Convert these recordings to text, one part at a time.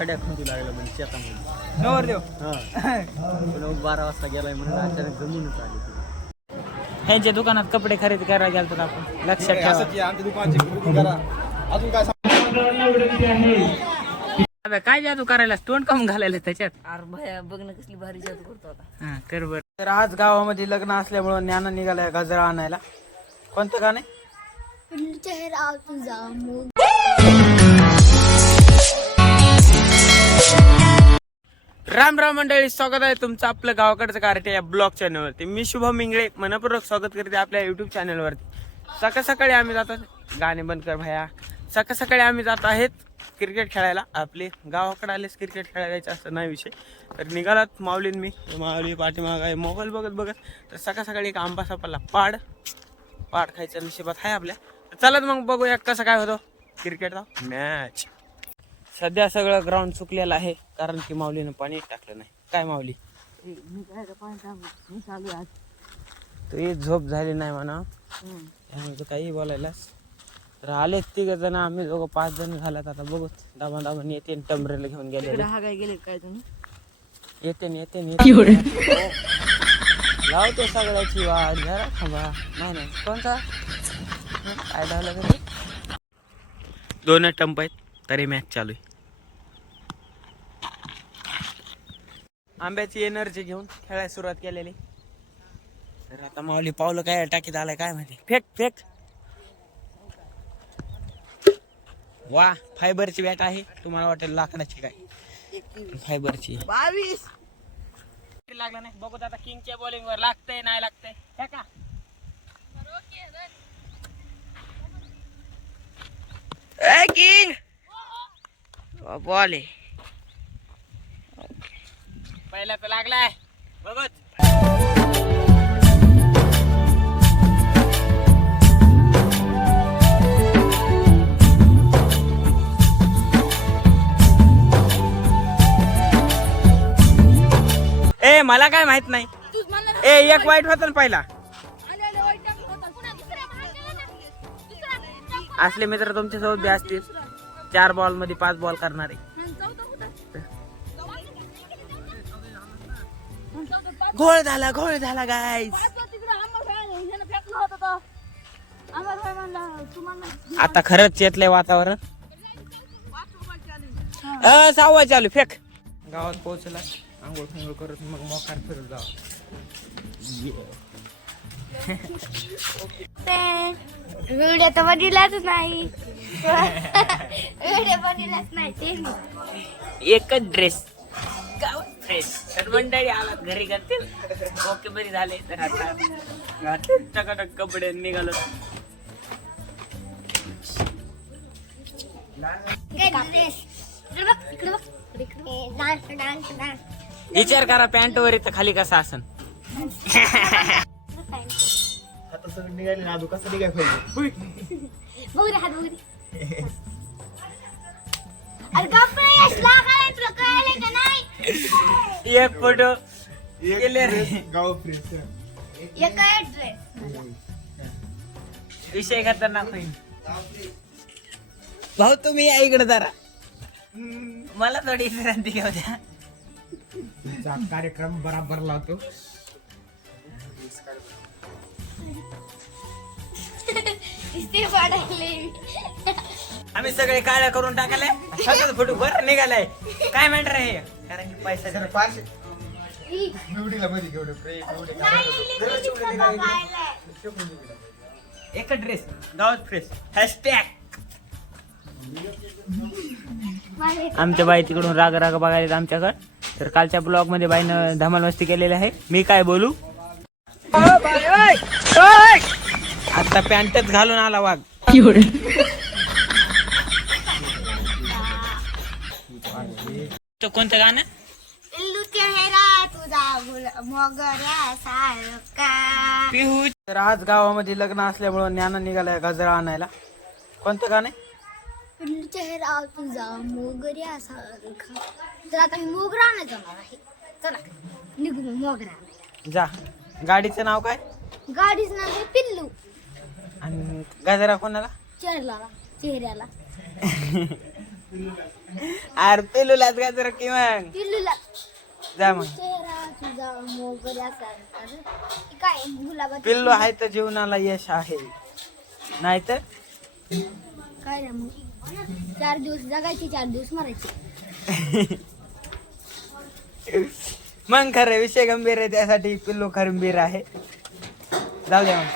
छड्या खोटू लागला म्हणजे शेतामध्ये नवर देव हा 12 वाजता गेलाय म्हणून अचानक जमूनच आली ह्यांच्या दुकानात कपडे खरेदी करायला गेलतो आपण लक्षात ठेवा आमच्या दुकानची खरेदी करा अजून काय अबे काय जादू करायला तोंड कम घालायला त्याच्यात अरे भया बघणं कसली भारी जादू करतो आता. हा कर बर. तर आज गावामध्ये लग्न असल्यामुळं ज्ञान निघालाय गजरा आणायला. कोणतं गाणं चेहरा तुझा मूग. राम राम मंडळी, स्वागत आहे तुमचं आपलं गावाकडचं कार्टे या ब्लॉग चॅनलवरती. मी शुभम इंगळे मनपूर्वक स्वागत करते आपल्या युट्यूब चॅनलवरती. सकाळ सकाळी आम्ही जातो, गाणे बंद कर भाया. सकाळ सकाळी आम्ही जात आहेत क्रिकेट खेळायला. आपले गावाकडे आलेच क्रिकेट खेळायला जायचं असं नाही विषय. तर निघालात माऊलीन मी, माऊली पाठीमाग आहे मोबाईल बघत बघत. तर सकाळ सकाळी एक आंबा सापडला, पाड खायचं नशिबात आहे आपल्या. चलत मग बघूया कसं काय होतं क्रिकेटचा मॅच. सध्या सगळं ग्राउंड सुकलेलं आहे कारण की माऊलीनं पाणी टाकलं नाही. काय माऊली तू झोप झाली नाही म्हणा, त्यामुळे काही बोलायलाच. तर आलेच 3 जण, आम्ही दोघं 5 जण झाल्यात. आता बघू दाबा दाबा येते टमरेला घेऊन गेले. गेले काय तुम्ही येते लावतो सगळ्याची वाट जरा थांबा. नाही कोणता काय झालं तरी 2 टंप आहेत तरी मॅच चालू आहे. आंब्याची एनर्जी घेऊन खेळायला सुरुवात केलेली. तर आता माऊली पावलं काय टाकीत आलाय काय माहिती. फेक वा, फायबरची बॅट आहे. तुम्हाला वाटेल लाकडाची, काय फायबरची. 22 लागला नाही. बघू आता किंगच्या बॉलिंग वर लागतंय नाही लागतंय. हे का किंग बॉल आहे पहिला तर लागलाय. बघत ए मला काय माहित नाही. एक वाईट होता ना पहिला. असले मित्र तुमच्या सोबत बी असतील. 4 बॉल मध्ये 5 बॉल करणारे. घोळ झाला गाईस. आता खरंच येतलंय वातावरण. 6 चालू फेक. गावात पोहोचला, आंघोळ फांघोळ करत मग मोकार फिरत जावं. व्हिडिओ तर बनलाच नाही. व्हिडिओ बनलाच नाही ते एकच ड्रेस गाव ड्रेस. तर मंडळी आला घरी घालतील. ओके बरी झाले. तर आता टकाटक कपडे निघालो. विचार करा पॅन्ट वर तर खाली कसा असन. आता सगळं निघाले ना, कसं निघाय पाहिजे. एक फोटो केले रे. गाव फ्रेश विषय खतरनाक होईल. भाऊ तुम्ही या इकडे जरा, मला थोडी विश्रांती घेऊ द्या. कार्यक्रम बराबर लावतो. आम्ही सगळे काळ्या करून टाकले. स्वतःच फोटो बरं निघालाय. काय मॅटर आहे कारण की पैसा पाचशे निवडीला मध्ये घेऊन एक ड्रेस गावात फ्रेश. हॅशटॅग आमच्या बाई तिकडून राग बघायला आमच्याकडे. तर कालच्या ब्लॉग मध्ये बाईनं धमाल मस्ती केलेली आहे. मी काय बोलू. आता पॅन्टच घालून आला वाघ. तो कोणतं गाणं. तर आज गावामध्ये लग्न असल्यामुळं ज्ञान निघालाय गजरा आणायला. कोणतं गाणं. चेहरा तुझा मोगऱ्या सारखा. तर आता मी मोगरा आणायला जाणार आहे. चला निघून मोगरा आणायला. जा. गाडीचं नाव काय. गाडीचं नाव आहे पिल्लू. आणि गजरा कोणाला. चेहऱ्याला अरे पिलूलाच का जरा की मग पिल्लूला जा मग. चेहरा तुझा मोगऱ्यासारखा रे. हे काय गुलाबाचं पिल्लू आहे तर जीवनाला यश आहे, नाही तर काय रे मग 4 दिवस जगायचे 4 दिवस मरायचे. मग खरं विषय गंभीर आहे, त्यासाठी पिल्लू खंबीर आहे. जाऊ द्या मग.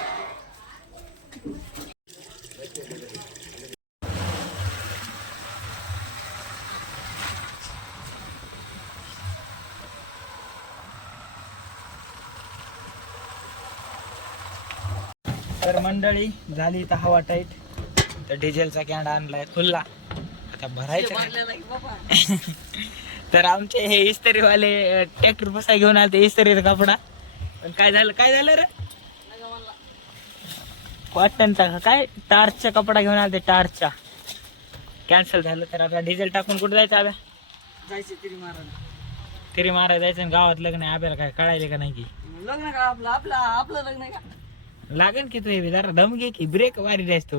तर मंडळी झाली तर हवा टाईट, तर डिझेलचा कॅन्ड आणलाय खुल्ला, आता भरायचं. तर आमचे हे इस्त्रीवाले ट्रॅक्टर बसाय घेऊन आले, ते इस्त्रीचा कपडा. पण काय झालं रे कॉटनचा काय टार्चचा कपडा घेऊन आले, ते टार्चचा कॅन्सल झालं. तर आता डिझेल टाकून कुठे जायचं आब्या? जायचं तिरी मारायला. तरी मारायला जायचं आणि गावात लग्न आहे. आब्याला काय कळायले का नाही की लग्न का आपलं लग्न आहे का? लागेल की तू हे जरा दम घे की, ब्रेक मारी जायच तू.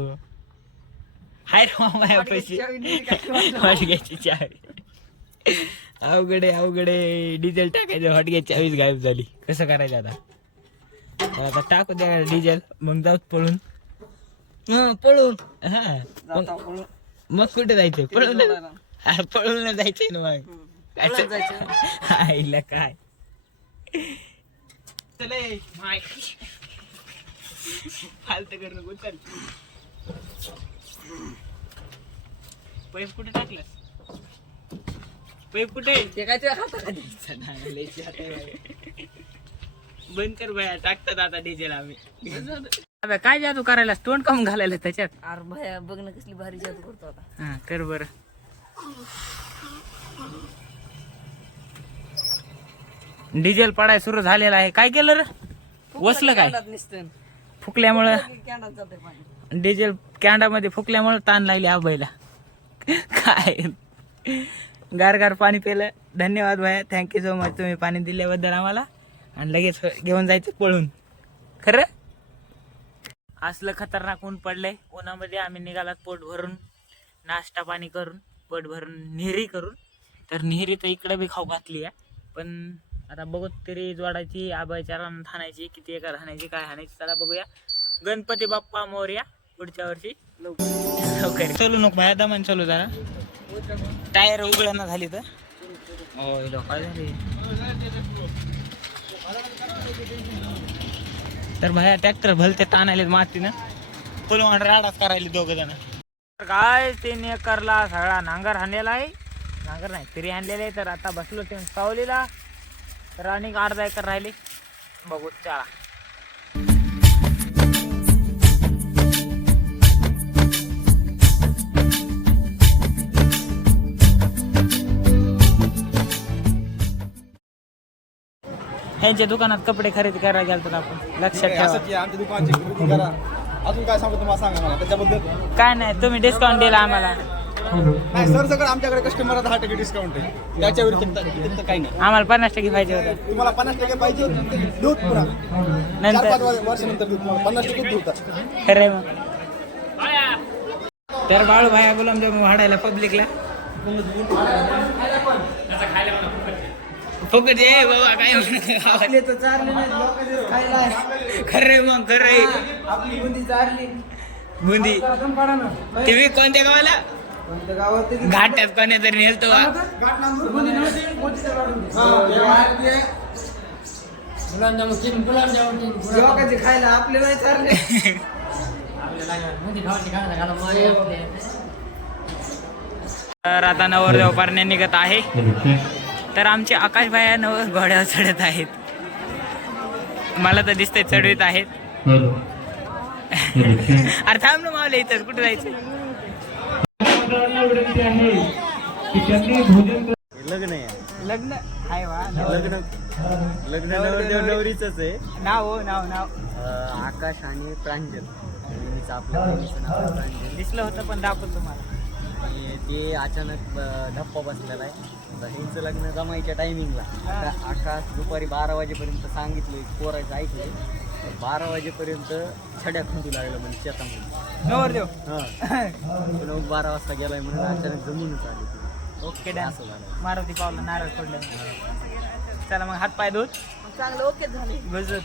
हाय रे पैसे हॉटगॅसची चावी. अवघडे डिझेल टाकायचं, हॉटगॅसची चावीच गायब झाली. कसं करायचं आता? तर आता टाकू द्या डिझेल, मग जाऊ पळून. पळून मग कुठे जायचं? पळून जायचंय ना मग. आईला काय चले माय फालतू करू नको. चल पैप कुठे टाकलास? पैप कुठे? ते काय ते हाताखाली बंद कर बाया, टाकतात आता डिझेल आम्ही. अबे काय जादू करायला, तोंड कम घालायला त्याच्यात? अरे भया बघ ना कसली भारी जादू करतो आता. हा कर बर. डिझेल पडाय सुरू झालेला आहे. काय केलं रे? वसलं काय? निसतं फुकल्यामुळं कॅन्डात जाते पाणी. डिझेल कॅन्डामध्ये फुकल्यामुळे ताण लागली आबाईला. काय गार पाणी पिलं. धन्यवाद भाया, थँक्यू सो मच तुम्ही पाणी दिल्याबद्दल आम्हाला. आणि लगेच घेऊन जायचं पळून. खरं असलं खतरनाक ऊन पडलंय. उन्हामध्ये आम्ही निघालात पोट भरून, नाश्ता पाणी करून, पोट भरून निहरी करून. तर निहरी तर इकडे बी खाऊ घातली आहे, पण आता बघू तरी जोडायची, आबाईच्या रानात हाणायची, किती एकर हाणायची, काय हाणायची. चला बघूया. गणपती बाप्पा मोरया. पुढच्या वर्षी लवकर चलू नको भाया, दमान चलू जरा. टायर उघडणं झाली तर काय झाली. तर भाया ट्रॅक्टर भलते ताणायले मातीनं, फुल राडाच करायला दोघ जण. काय 3 एकरला सगळा नांगर हाणलेला आहे. नांगर नाही तरी आणलेला आहे. तर आता बसलो ते सावलीला. तर आणि अर्धा एकर राहिली, बघू चला. ह्यांच्या दुकानात कपडे खरेदी करायला गेलतो आपण, लक्षात ठेवा. आमच्या दुकानची खरेदी करा. अजून काय सांगतो तुम्हाला, सांगा मला त्याच्याबद्दल. काय नाही, तुम्ही डिस्काउंट दिला आम्हाला. नाही सर, सगळं आमच्याकडे कस्टमरला 10% डिस्काउंट आहे. त्याच्या व्यतिरिक्त काही नाही. आम्हाला 50% पाहिजे होतं. तुम्हाला 50% पाहिजे दूध पुन्हा नंतर 4-5 वर्षानंतर दूध तुम्हाला 50% दूध. खरंय मग. तर बाळू भाया गुलाबजामुन वाढायला पब्लिकला फुकट आहे बाबा. काय खरंय मग, खरंय. आपली बुंदी चारली. बुंदी तुम्ही कोणत्या गावाला? घाटात कोणी तरी नेलतो. खायला आपले नाही चारले. तर आता नवरदेव पारण्या निघत आहे. तर आमचे आकाश भाया घोड्यावर चढत आहेत. मला तर दिसतंय चढवीत आहेत. अरे थांब ना मावले, इथं कुठे जायचं? लग्न आहे. लग्न आहे वा. लग्न नवरीच आहे. नाव आकाश आणि प्रांजल. आपल्या बहिणीचं नाव प्रांजल. दिसलं होतं पण दाखवतो तुम्हाला. आणि ते अचानक धप्पा बसलेला आहे. तर ह्यांचं लग्न जमायच्या टायमिंगला आकाश दुपारी 12 वाजेपर्यंत सांगितलं, पोरायचं ऐकलंय. 12 वाजेपर्यंत छड्या खुंटू लागलं म्हणजे शेतामध्ये. नवरदेव हां 12 वाजता गेलाय म्हणून अचानक जमूनच आली. ओके डॅन असं झालं. मारुती पावला नारळ फोडलं. चला मग हात पाय धुत चांगलं ओके झाले गुजत.